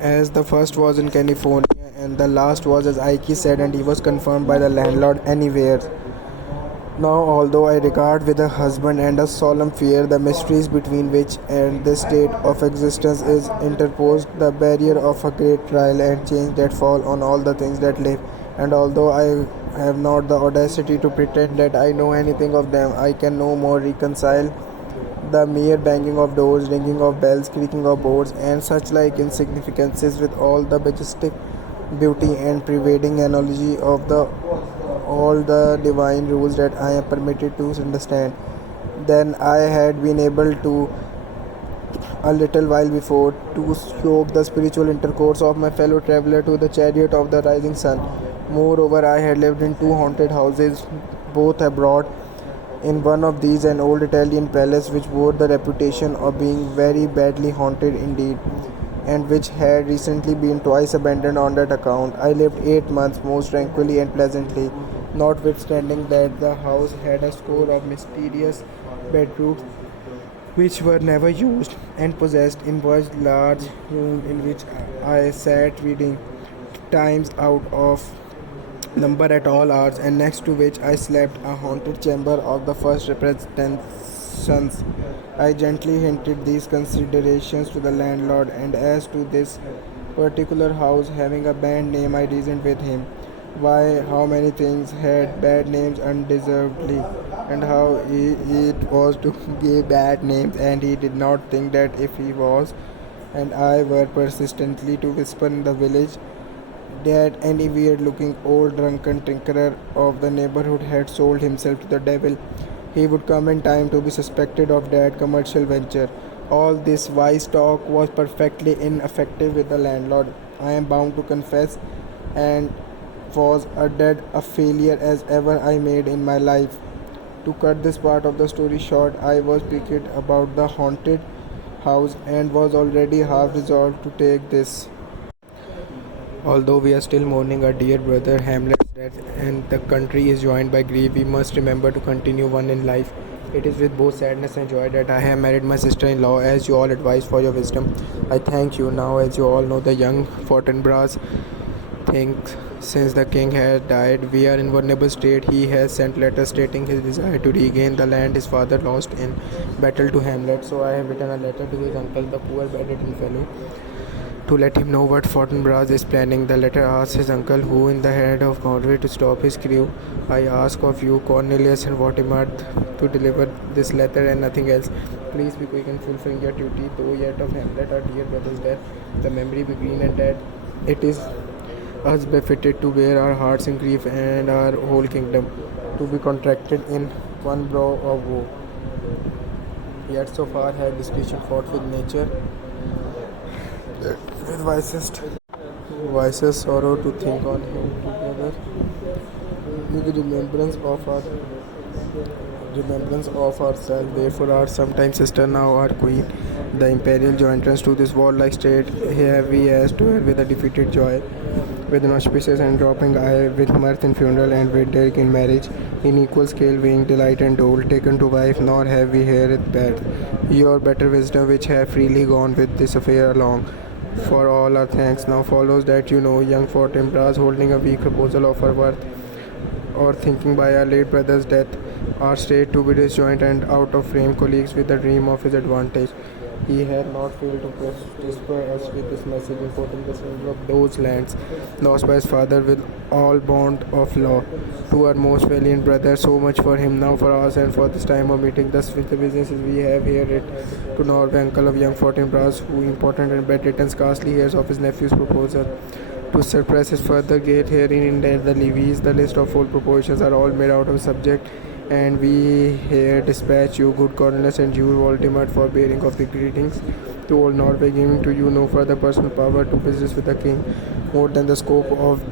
as the first was in California and the last was as Ike said, and he was confirmed by the landlord anywhere. Now, although I regard with a husband and a solemn fear the mysteries between which and this state of existence is interposed, the barrier of a great trial and change that fall on all the things that live, and although I have not the audacity to pretend that I know anything of them, I can no more reconcile the mere banging of doors, ringing of bells, creaking of boards, and such like insignificances with all the majestic beauty and pervading analogy of the all the divine rules that I am permitted to understand than I had been able to a little while before to show the spiritual intercourse of my fellow traveler to the chariot of the rising sun. Moreover, I had lived in two haunted houses, both abroad. In one of these, an old Italian palace which bore the reputation of being very badly haunted indeed, and which had recently been twice abandoned on that account. I lived 8 months most tranquilly and pleasantly, notwithstanding that the house had a score of mysterious bedrooms which were never used, and possessed in one large room in which I sat reading times out of number at all hours, and next to which I slept, a haunted chamber of the first representations. I gently hinted these considerations to the landlord, and as to this particular house having a bad name, I reasoned with him. Why, how many things had bad names undeservedly, and how it was to give bad names, and he did not think that if he was and I were persistently to whisper in the village that any weird looking old drunken tinkerer of the neighborhood had sold himself to the devil, he would come in time to be suspected of that commercial venture. All this wise talk was perfectly ineffective with the landlord, I am bound to confess, and was as dead a failure as ever I made in my life. To cut this part of the story short, I was piqued about the haunted house and was already half resolved to take this. Although we are still mourning our dear brother Hamlet's death and the country is joined by grief, we must remember to continue one in life. It is with both sadness and joy that I have married my sister-in-law, as you all advise for your wisdom. I thank you. Now, as you all know, the young Fortinbras thinks since the king has died, we are in vulnerable state. He has sent letters stating his desire to regain the land his father lost in battle to Hamlet. So I have written a letter to his uncle, the poor bedridden fellow, to let him know what Fortinbras is planning. The letter asks his uncle, who in the head of Conway, to stop his crew. I ask of you, Cornelius and Vortimer, to deliver this letter and nothing else. Please be quick in fulfilling your duty, though yet of Hamlet, our dear brother's death, the memory be green and dead. It is us befitted to bear our hearts in grief and our whole kingdom to be contracted in one brow of woe. Yet so far have discretion fought with nature, with wisest sorrow to think on him together with remembrance of ourselves. Therefore, our sometime sister, now our queen, the imperial jointress to this warlike state, heavy as to her with a defeated joy, with auspicious and dropping eye, with mirth in funeral, and with Derek in marriage, in equal scale weighing delight and dole, taken to wife, nor have we here it bad. Your better wisdom, which have freely gone with this affair along. For all our thanks. Now follows that you know young Fortinbras holding a weak proposal of our worth, or thinking by our late brother's death, our state to be disjoint and out of frame colleagues with the dream of his advantage. He had not failed to prosper us with this message importing the surrender of those lands lost by his father with all bond of law. To our most valiant brother, so much for him, now for us and for this time of meeting. Thus with the businesses we have here it to Norway, uncle of young Fortinbras, who important and bedridden scarcely hears of his nephew's proposal. To suppress his further gate herein in that the levies, the list of full proportions are all made out of subject, and we here dispatch you, good Cornelius, and you, Voldemort, for bearing of the greetings to old Norway, giving to you no further personal power to business with the king, more than the scope of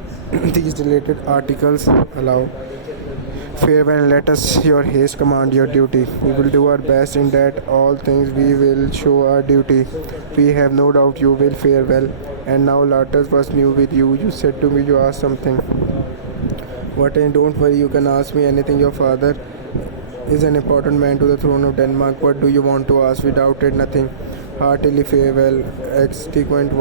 these related articles allow. Farewell, and let us your haste command your duty. We will do our best in that all things we will show our duty. We have no doubt you will fare well. And now let us was new with you. You said to me you asked something. What, and don't worry, you can ask me anything. Your father is an important man to the throne of Denmark. What do you want to ask? We doubted nothing. Heartily farewell, extequent